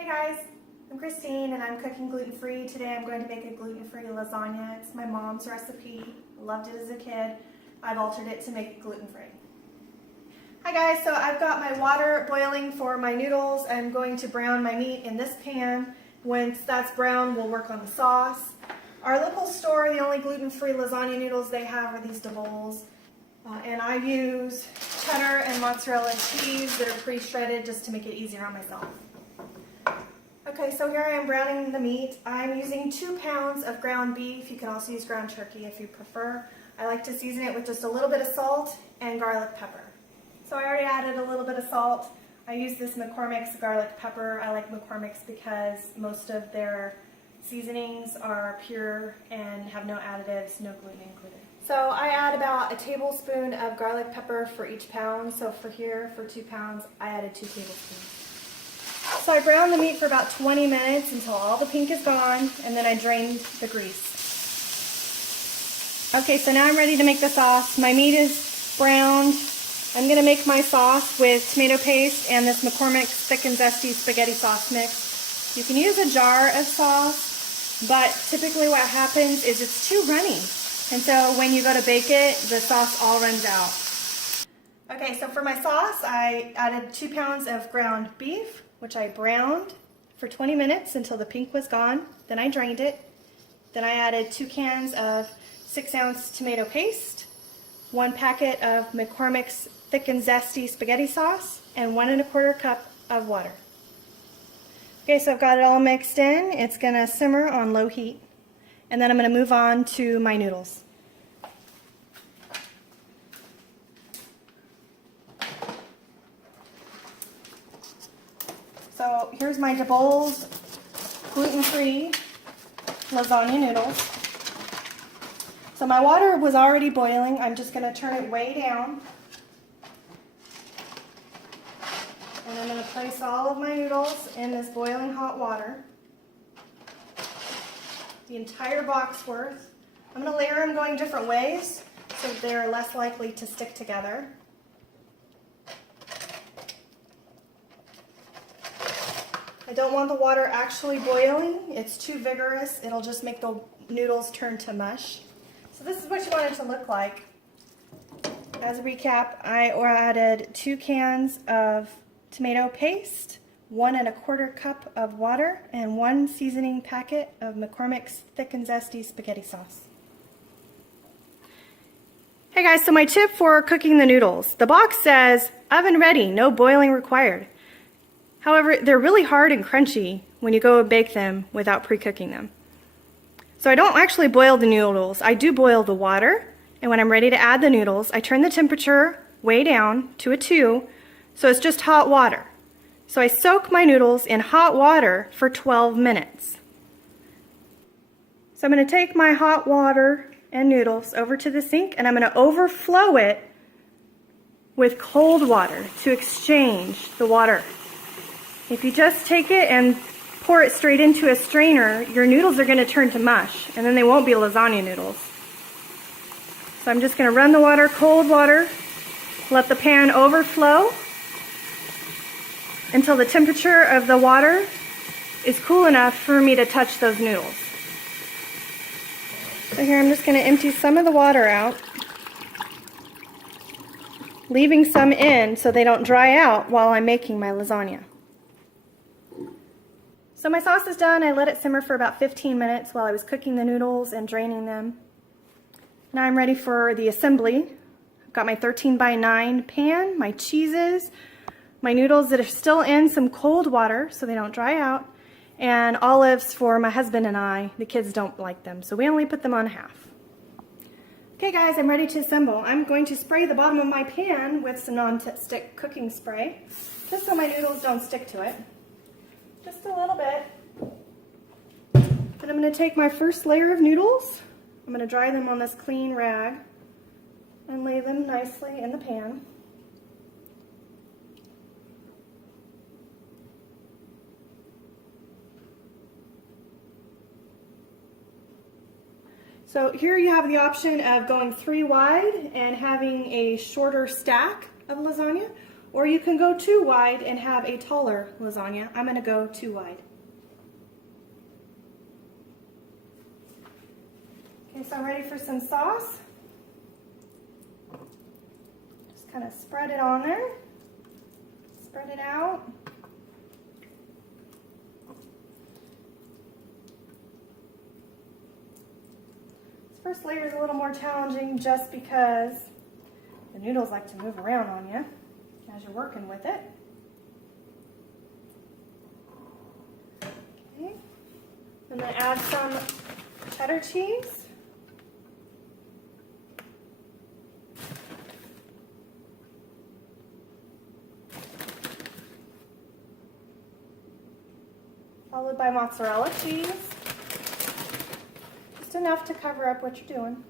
Hey guys, I'm Christine and I'm cooking gluten-free. Today I'm going to make a gluten-free lasagna. It's my mom's recipe. Loved it as a kid. I've altered it to make it gluten-free. Hi guys, so I've got my water boiling for my noodles. I'm going to brown my meat in this pan. Once that's brown, we'll work on the sauce. Our local store, the only gluten-free lasagna noodles they have are these bowls. And I use cheddar and mozzarella cheese that are pre-shredded just to make it easier on myself. Okay, so here I am browning the meat. I'm using 2 pounds of ground beef. You can also use ground turkey if you prefer. I like to season it with just a little bit of salt and garlic pepper. So I already added a little bit of salt. I use this McCormick's garlic pepper. I like McCormick's because most of their seasonings are pure and have no additives, no gluten included. So I add about a tablespoon of garlic pepper for each pound. So for 2 pounds, I added 2 tablespoons. So I brown the meat for about 20 minutes until all the pink is gone, and then I drain the grease. Okay, so now I'm ready to make the sauce. My meat is browned. I'm going to make my sauce with tomato paste and this McCormick thick and zesty spaghetti sauce mix. You can use a jar of sauce, but typically what happens is it's too runny. And so when you go to bake it, the sauce all runs out. Okay, so for my sauce, I added 2 pounds of ground beef, which I browned for 20 minutes until the pink was gone. Then I drained it. Then I added 2 cans of 6-ounce tomato paste, 1 packet of McCormick's thick and zesty spaghetti sauce, and 1 1/4 cup of water. Okay, so I've got it all mixed in. It's gonna simmer on low heat. And then I'm gonna move on to my noodles. So here's my DeBowl's gluten-free lasagna noodles. So my water was already boiling. I'm just going to turn it way down. And I'm going to place all of my noodles in this boiling hot water. The entire box worth. I'm going to layer them going different ways so they're less likely to stick together. I don't want the water actually boiling. It's too vigorous. It'll just make the noodles turn to mush. So this is what you want it to look like. As a recap, I added 2 cans of tomato paste, 1 1/4 cup of water, and 1 seasoning packet of McCormick's thick and zesty spaghetti sauce. Hey guys, so my tip for cooking the noodles. The box says oven ready, no boiling required. However, they're really hard and crunchy when you go and bake them without pre-cooking them. So I don't actually boil the noodles. I do boil the water, and when I'm ready to add the noodles, I turn the temperature way down to a 2, so it's just hot water. So I soak my noodles in hot water for 12 minutes. So I'm going to take my hot water and noodles over to the sink, and I'm going to overflow it with cold water to exchange the water. If you just take it and pour it straight into a strainer, your noodles are going to turn to mush, and then they won't be lasagna noodles. So I'm just going to run the water, cold water, let the pan overflow until the temperature of the water is cool enough for me to touch those noodles. So here I'm just going to empty some of the water out, leaving some in so they don't dry out while I'm making my lasagna. So my sauce is done. I let it simmer for about 15 minutes while I was cooking the noodles and draining them. Now I'm ready for the assembly. I've got my 13x9 pan, my cheeses, my noodles that are still in some cold water so they don't dry out, and olives for my husband and I. The kids don't like them, so we only put them on half. Okay guys, I'm ready to assemble. I'm going to spray the bottom of my pan with some non-stick cooking spray, just so my noodles don't stick to it. Just a little bit. Then I'm going to take my first layer of noodles. I'm going to dry them on this clean rag and lay them nicely in the pan. So here you have the option of going 3 wide and having a shorter stack of lasagna, Or you can go too wide and have a taller lasagna. I'm going to go too wide. Okay, so I'm ready for some sauce. Just kind of spread it on there. Spread it out. This first layer is a little more challenging just because the noodles like to move around on you as you're working with it. Okay. I'm going to add some cheddar cheese. Followed by mozzarella cheese. Just enough to cover up what you're doing.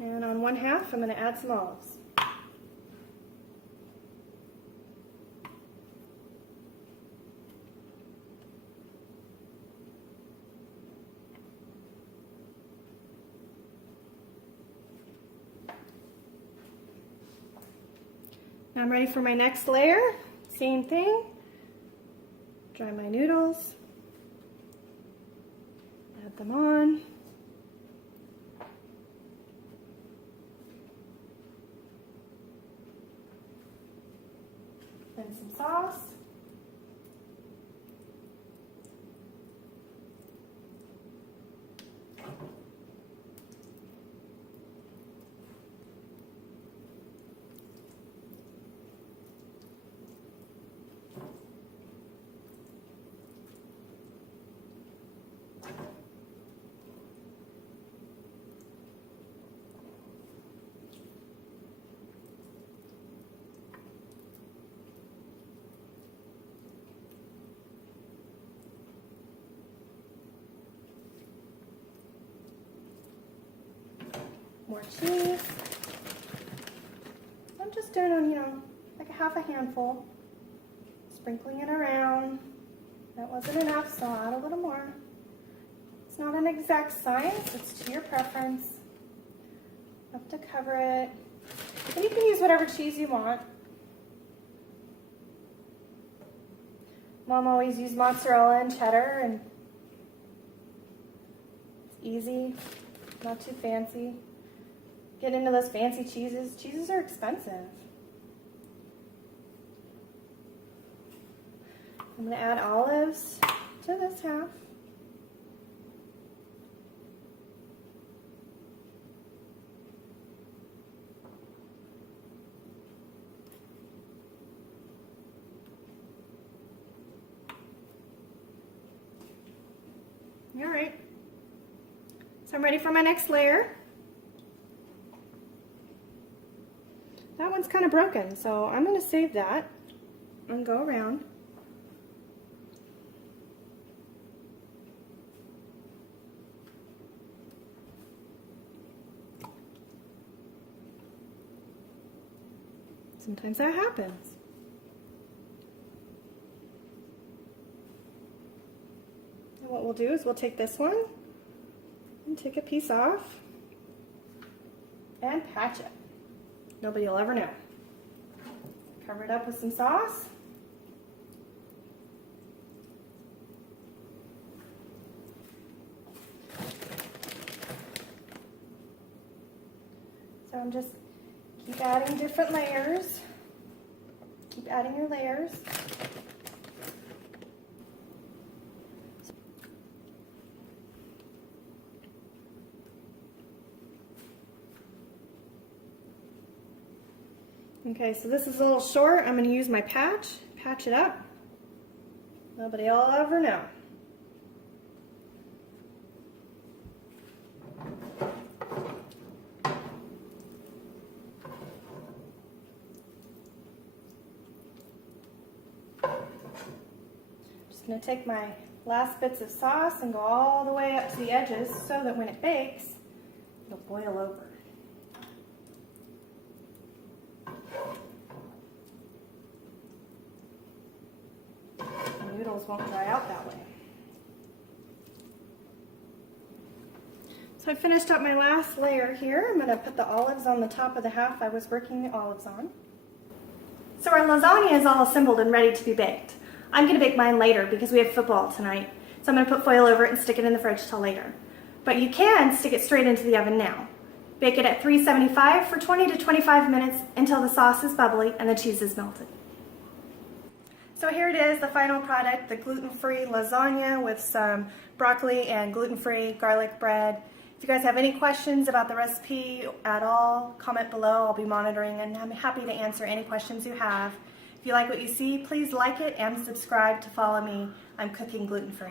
And on one half, I'm going to add some olives. Now I'm ready for my next layer. Same thing. Dry my noodles. Add them on. Then some sauce. More cheese. I'm just doing, like a half a handful. Sprinkling it around. That wasn't enough, so I'll add a little more. It's not an exact science, it's to your preference. Enough to cover it. And you can use whatever cheese you want. Mom always used mozzarella and cheddar, and it's easy, not too fancy. Get into those fancy cheeses. Cheeses are expensive. I'm going to add olives to this half. All right. So I'm ready for my next layer. That one's kind of broken, so I'm going to save that and go around. Sometimes that happens. And what we'll do is we'll take this one and take a piece off and patch it. Nobody will ever know. Cover it up with some sauce. So I'm just keep adding different layers. Keep adding your layers. Okay, so this is a little short. I'm going to use my patch it up. Nobody will ever know. Just going to take my last bits of sauce and go all the way up to the edges so that when it bakes, it'll boil over. noodles won't dry out that way. So I finished up my last layer here. I'm going to put the olives on the top of the half I was working the olives on. So our lasagna is all assembled and ready to be baked. I'm going to bake mine later because we have football tonight. So I'm going to put foil over it and stick it in the fridge till later. But you can stick it straight into the oven now. Bake it at 375 for 20 to 25 minutes until the sauce is bubbly and the cheese is melted. So here it is, the final product, the gluten-free lasagna with some broccoli and gluten-free garlic bread. If you guys have any questions about the recipe at all, comment below. I'll be monitoring and I'm happy to answer any questions you have. If you like what you see, please like it and subscribe to follow me. I'm cooking gluten-free.